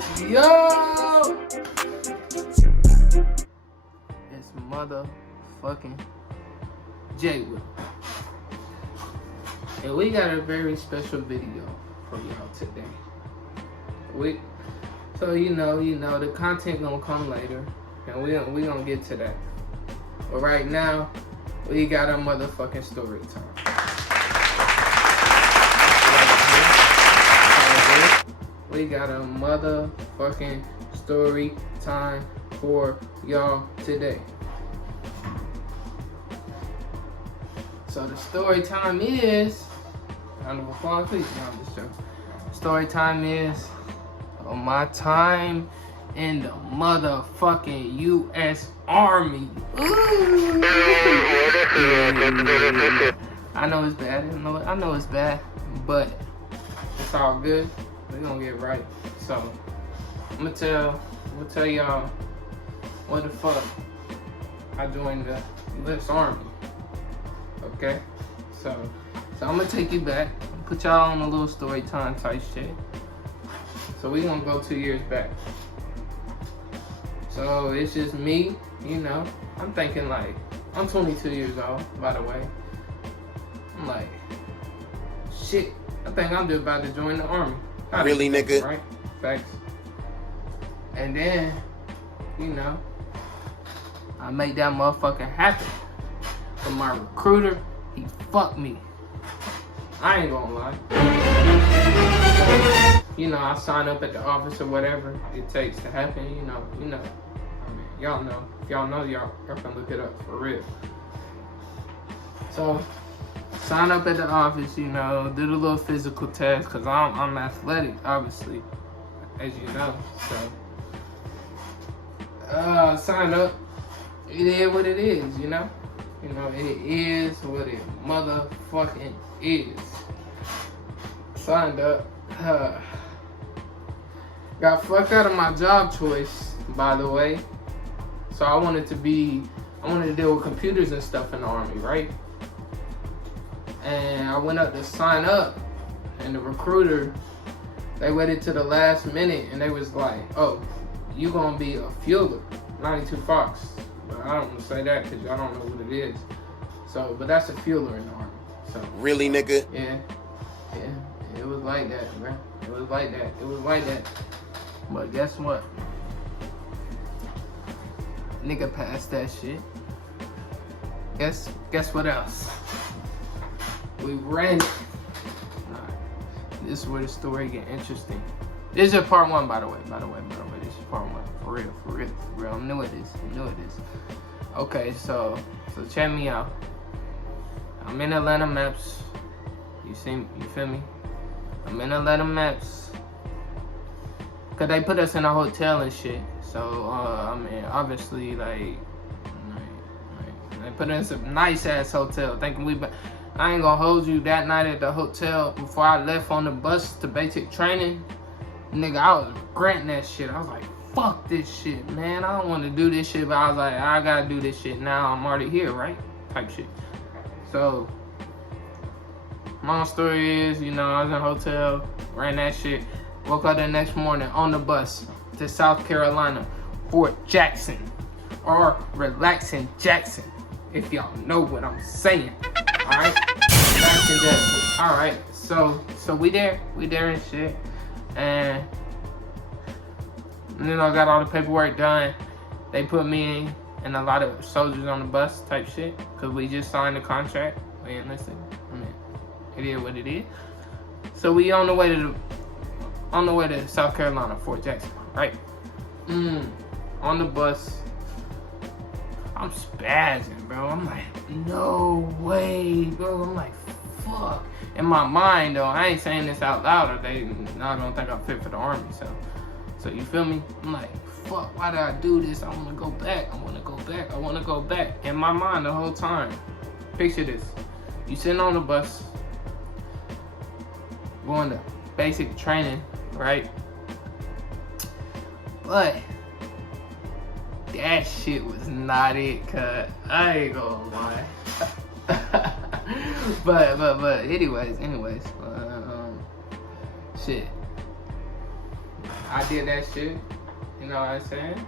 Yo! It's motherfucking J-Will. And we got a very special video for y'all today. So you know, the content gonna come later, and we gonna get to that. But right now, we got a motherfucking story time. We got a motherfucking story time for y'all today. So the story time is, round of applause please. No, I'm just joking. Story time is my time in the motherfucking U.S. Army. Ooh. I know it's bad. I know it's bad, but it's all good. We're gonna get right. So I'm gonna tell y'all what the fuck I joined the U.S. Army. Okay, so I'm gonna take you back, put y'all on a little story time type shit. So we gonna go 2 years back. So it's just me, you know. I'm thinking like, I'm 22 years old, by the way. I'm like, shit, I think I'm just about to join the Army. Really, nigga? Right? Facts. And then, you know, I made that motherfucker happen. But my recruiter, he fucked me. I ain't gonna lie. You know, I sign up at the office or whatever it takes to happen, you know. I mean, y'all know. If y'all know, y'all can look it up for real. So, sign up at the office, you know, did a little physical test, because I'm athletic, obviously, as you know. So, sign up. It is what it is, you know. You know, it is what it motherfucking is. Signed up. Got fucked out of my job choice, by the way. So I wanted to deal with computers and stuff in the Army, right? And I went up to sign up, and the recruiter, they waited to the last minute, and they was like, oh, you gonna be a fueler, 92 Fox. But I don't want to say that because y'all don't know what it is. So, but that's a fueler in the Army. So really, nigga? Yeah. It was like that, bro. It was like that. But guess what? Nigga passed that shit. Guess what else? We ran. Alright. This is where the story get interesting. This is just part one, by the way. This is part one. For real. I knew it is. Okay, so check me out. I'm in Atlanta Maps. You feel me? I'm in Atlanta Maps. Cause they put us in a hotel and shit. So I mean, obviously, like they put us in a nice ass hotel. Thinking I ain't gonna hold you that night at the hotel. Before I left on the bus to basic training, nigga, I was regretting that shit. I was like, fuck this shit, man. I don't want to do this shit, but I was like, I gotta do this shit now. I'm already here, right? Type shit. So, long story is, you know, I was in a hotel, ran that shit. Woke up the next morning on the bus to South Carolina, Fort Jackson, or Relaxing Jackson, if y'all know what I'm saying. All right, Relaxing Jackson. All right, so we there and shit, and then I got all the paperwork done. They put me and a lot of soldiers on the bus type shit, cause we just signed the contract. We ain't listening. I mean, it is what it is. So we on the way to South Carolina, Fort Jackson, right? On the bus, I'm spazzing, bro. I'm like, no way, bro. I'm like, fuck. In my mind, though, I ain't saying this out loud, or they don't think I'm fit for the Army. So you feel me? I'm like, fuck. Why did I do this? I want to go back. In my mind the whole time. Picture this: you sitting on the bus, going to basic training, right? But that shit was not it, cuz I ain't gonna lie. but anyways, shit. I did that shit. You know what I'm saying?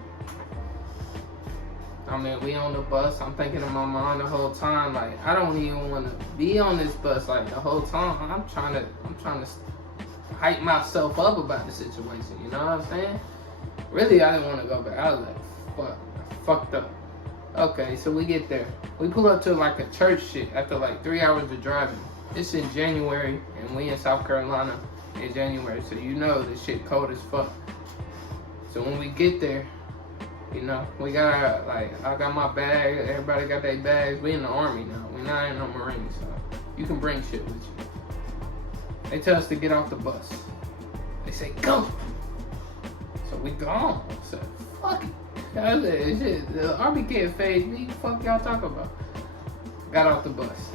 I mean, we on the bus. I'm thinking in my mind the whole time, like, I don't even want to be on this bus. Like, the whole time, I'm trying to hype myself up about the situation. You know what I'm saying? Really, I didn't want to go back. I was like, fuck, I fucked up. Okay, so we get there. We pull up to like a church shit after like 3 hours of driving. It's in January, and we in South Carolina in January, so you know this shit cold as fuck. So when we get there, you know, we got like, I got my bag, everybody got their bags. We in the Army now. We not in no Marines, so you can bring shit with you. They tell us to get off the bus. They say, go! So we gone. So, fuck it. I said, shit, the Army can't phase me. The fuck y'all talking about? Got off the bus.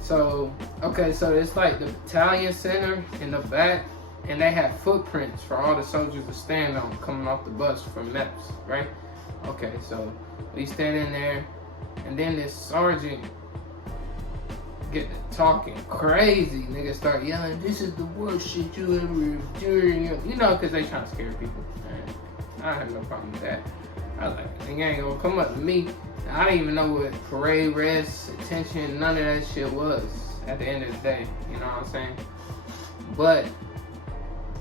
So, okay, so it's like the battalion center in the back, and they have footprints for all the soldiers to stand on coming off the bus from MEPS, right? Okay, so we stand in there, and then this sergeant get to talking crazy. Niggas start yelling, this is the worst shit you ever endured. You know, because they trying to scare people. And I have no problem with that. I was like, nigga ain't gonna come up to me. I didn't even know what parade, rest, attention, none of that shit was at the end of the day. You know what I'm saying? But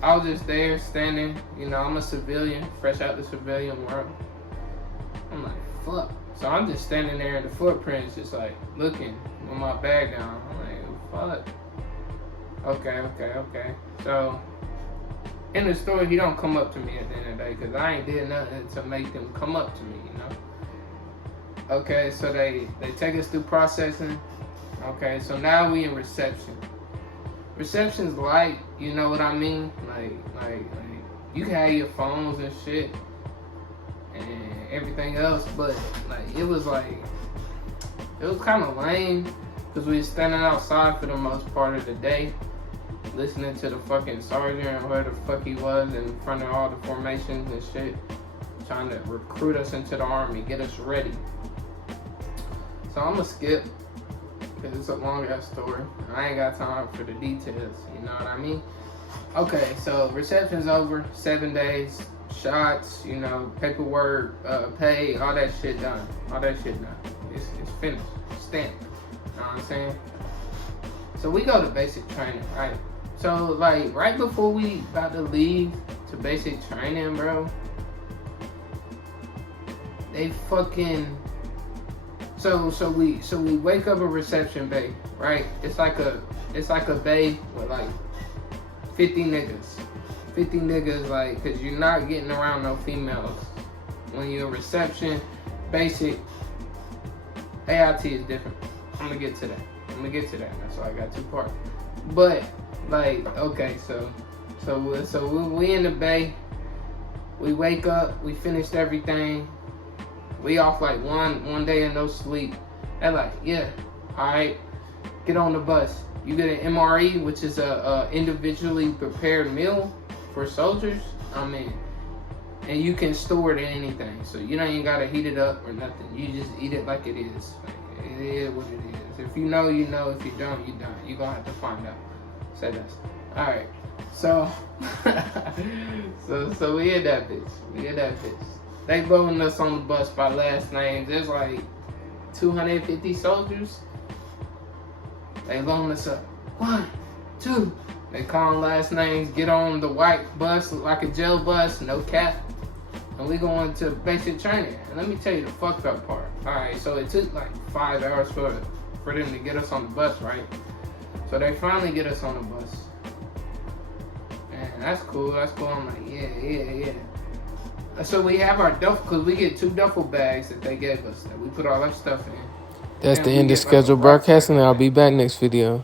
I was just there standing, you know, I'm a civilian, fresh out the civilian world. I'm like, fuck. So I'm just standing there in the footprints, just like looking with my bag down. I'm like, fuck. Okay. So in the story, he don't come up to me at the end of the day, because I ain't did nothing to make them come up to me, you know? Okay, so they take us through processing. Okay, so now we in reception. Reception's light, you know what I mean? Like you can have your phones and shit and everything else, but like it was kind of lame, because we were standing outside for the most part of the day, listening to the fucking sergeant and where the fuck he was in front of all the formations and shit, trying to recruit us into the Army, get us ready. So I'm gonna skip, because it's a long ass story. I ain't got time for the details, you know what I mean? Okay, so reception's over, 7 days, shots, you know, paperwork, pay, all that shit done. It's finished, stamped, you know what I'm saying? So we go to basic training, right? So like right before we about to leave to basic training, bro, they fucking, so we wake up a reception bay, right? It's like a bay with like 50 niggas, like, cause you're not getting around no females when you're a reception. Basic AIT is different. I'm gonna get to that. That's why I got 2 parts. But like, okay, so we in the bay. We wake up. We finished everything. We off like one day and no sleep. They're like, yeah, all right, get on the bus. You get an MRE, which is a individually prepared meal for soldiers. I mean, and you can store it in anything, so you don't even gotta heat it up or nothing. You just eat it like it is. Like, it is what it is. If you know, you know. If you don't, you don't. You're gonna have to find out. Say that. All right. So, so we hit that bitch. They voting us on the bus by last names. There's like 250 soldiers. They loan us up. 1, 2. They call them last names. Get on the white bus, like a jail bus, no cap. And we going to basic training. And let me tell you the fucked up part. Alright, so it took like 5 hours for them to get us on the bus, right? So they finally get us on the bus. And that's cool. I'm like, yeah. So we have our duffel, because we get 2 duffel bags that they gave us that we put all our stuff in. That's the end of scheduled broadcasting. I'll be back next video.